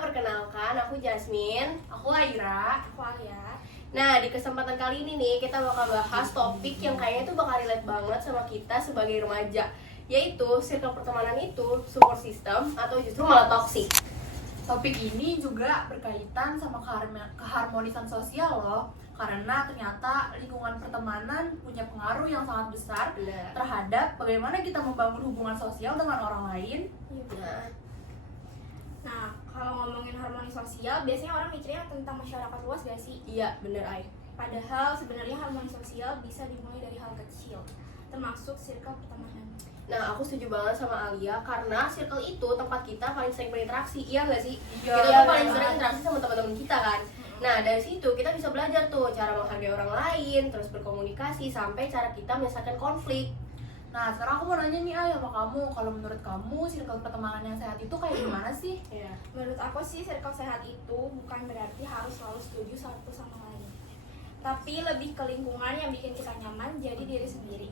perkenalkan aku Jasmine. Aku Aira. Aku Alia. Nah, di kesempatan kali ini nih kita bakal bahas topik yang kayaknya tuh bakal relate banget sama kita sebagai remaja, yaitu circle pertemanan itu support system atau justru malah toxic. Topik ini juga berkaitan sama keharmonisan sosial loh. Karena ternyata lingkungan pertemanan punya pengaruh yang sangat besar terhadap bagaimana kita membangun hubungan sosial dengan orang lain. Nah, kalau ngomongin harmoni sosial, biasanya orang mikirnya tentang masyarakat luas gak sih? Iya, bener Ay. Padahal sebenarnya harmoni sosial bisa dimulai dari hal kecil, termasuk circle pertemanan. Nah, aku setuju banget sama Alia karena circle itu tempat kita paling sering berinteraksi, iya nggak sih? Iya, Kita tuh bener paling banget. sering interaksi sama teman-teman kita kan. Nah, dari situ kita bisa belajar tuh cara menghargai orang lain, terus berkomunikasi sampai cara kita menyelesaikan konflik. Nah, sekarang aku mau nanya nih Ay sama kamu, kalau menurut kamu circle pertemanan yang sehat itu kayak gimana sih? Iya. Menurut aku sih circle sehat itu bukan berarti harus selalu setuju satu sama lain, tapi lebih ke lingkungan yang bikin kita nyaman jadi diri sendiri.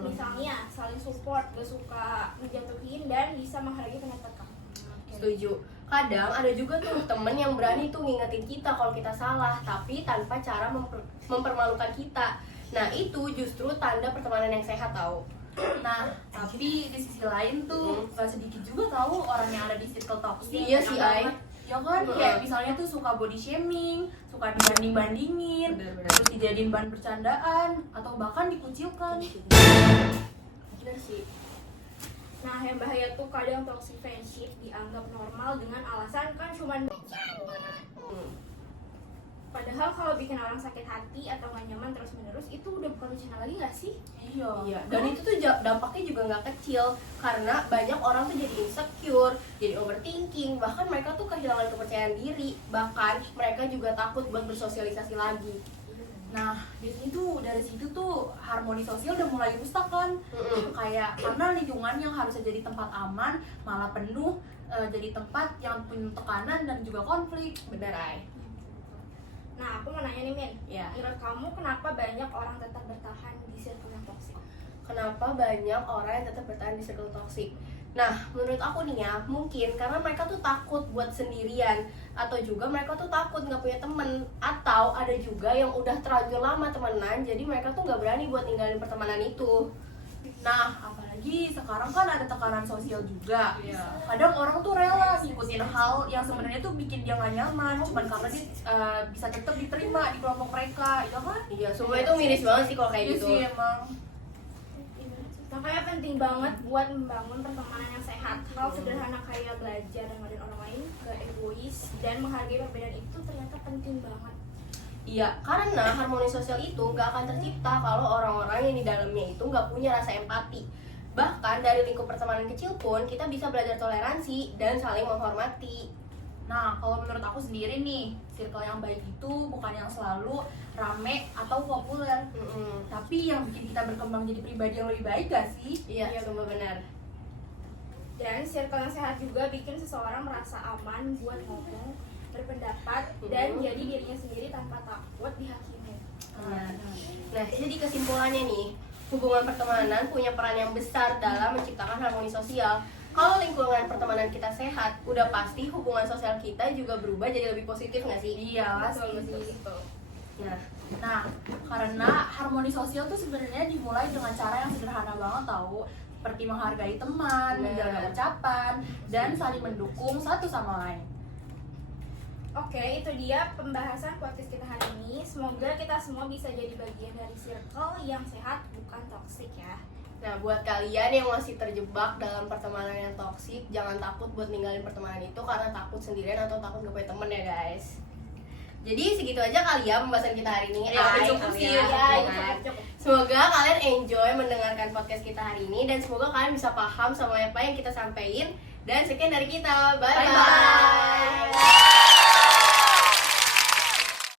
Misalnya saling support, gak suka ngejatuhin, dan bisa menghargai pendapat kamu. Setuju. Kadang ada juga tuh temen yang berani tuh ngingetin kita kalau kita salah, tapi tanpa cara mempermalukan kita. Nah, itu justru tanda pertemanan yang sehat tau. Nah, tapi di sisi lain tuh gak sedikit juga tahu orang yang ada di circle toxic. Iya sih, Ay. Ya kan, kayak misalnya tuh suka body shaming, suka dibanding-bandingin, terus dijadiin bahan bercandaan, atau bahkan dikucilkan. Bener sih. Nah, yang bahaya tuh kadang toxic friendship dianggap normal dengan alasan kan cuman padahal kalau bikin orang sakit hati atau gak nyaman terus-menerus itu udah bukan bercanda lagi gak sih? Iya, dan itu tuh dampaknya juga nggak kecil karena banyak orang tuh jadi insecure, jadi overthinking, bahkan mereka tuh kehilangan kepercayaan diri, bahkan mereka juga takut buat bersosialisasi lagi. Nah, dari situ tuh harmoni sosial udah mulai rusak kan. Kayak karena lingkungan yang harusnya jadi tempat aman malah penuh jadi tempat yang penuh tekanan dan juga konflik. Bener, Ay. Nah, aku mau nanya nih Min, Ya. menurut kamu kenapa banyak orang tetap bertahan di circle yang toxic? Kenapa banyak orang yang tetap bertahan di circle toxic? Nah, menurut aku nih ya, mungkin karena mereka tuh takut buat sendirian, atau juga mereka tuh takut nggak punya temen, atau ada juga yang udah terlanjur lama temenan, jadi mereka tuh nggak berani buat ninggalin pertemanan itu. Nah, apalagi sekarang kan ada tekanan sosial juga. Iya. Kadang orang tuh rela ngikutin hal yang sebenarnya tuh bikin dia gak nyaman, cuman karena dia bisa tetap diterima di kelompok mereka, ya kan? Iya, semua itu miris banget sih kalau kayak Iya gitu. sih emang. Makanya penting banget buat membangun pertemanan yang sehat. Hal sederhana kayak belajar dengerin orang lain, gak egois, dan menghargai perbedaan itu ternyata penting banget. Iya, karena harmoni sosial itu nggak akan tercipta kalau orang-orang yang di dalamnya itu nggak punya rasa empati. Bahkan dari lingkup pertemanan kecil pun kita bisa belajar toleransi dan saling menghormati. Nah, kalau menurut aku sendiri nih, circle yang baik itu bukan yang selalu rame atau populer, tapi yang bikin kita berkembang jadi pribadi yang lebih baik gak sih? Iya, cuma benar. Dan circle yang sehat juga bikin seseorang merasa aman buat ngomong, berpendapat, dan jadi dirinya sendiri tanpa takut dihakimi. Nah, jadi kesimpulannya nih, hubungan pertemanan punya peran yang besar dalam menciptakan harmoni sosial. Kalau lingkungan pertemanan kita sehat, udah pasti hubungan sosial kita juga berubah jadi lebih positif nggak sih? Iya, Betul sih. sih. Nah, karena harmoni sosial tuh sebenarnya dimulai dengan cara yang sederhana banget tau, seperti menghargai teman, menjaga ucapan, dan saling mendukung satu sama lain. Oke, itu dia pembahasan podcast kita hari ini. Semoga kita semua bisa jadi bagian dari circle yang sehat, bukan toksik ya. Nah, buat kalian yang masih terjebak dalam pertemanan yang toksik, jangan takut buat ninggalin pertemanan itu karena takut sendirian atau takut gak punya temen ya guys. Jadi segitu aja kali ya pembahasan kita hari ini. Ya, cukup sih. Cukup. Semoga kalian enjoy mendengarkan podcast kita hari ini dan semoga kalian bisa paham sama apa yang kita sampaikan. Dan sekian dari kita. Bye bye.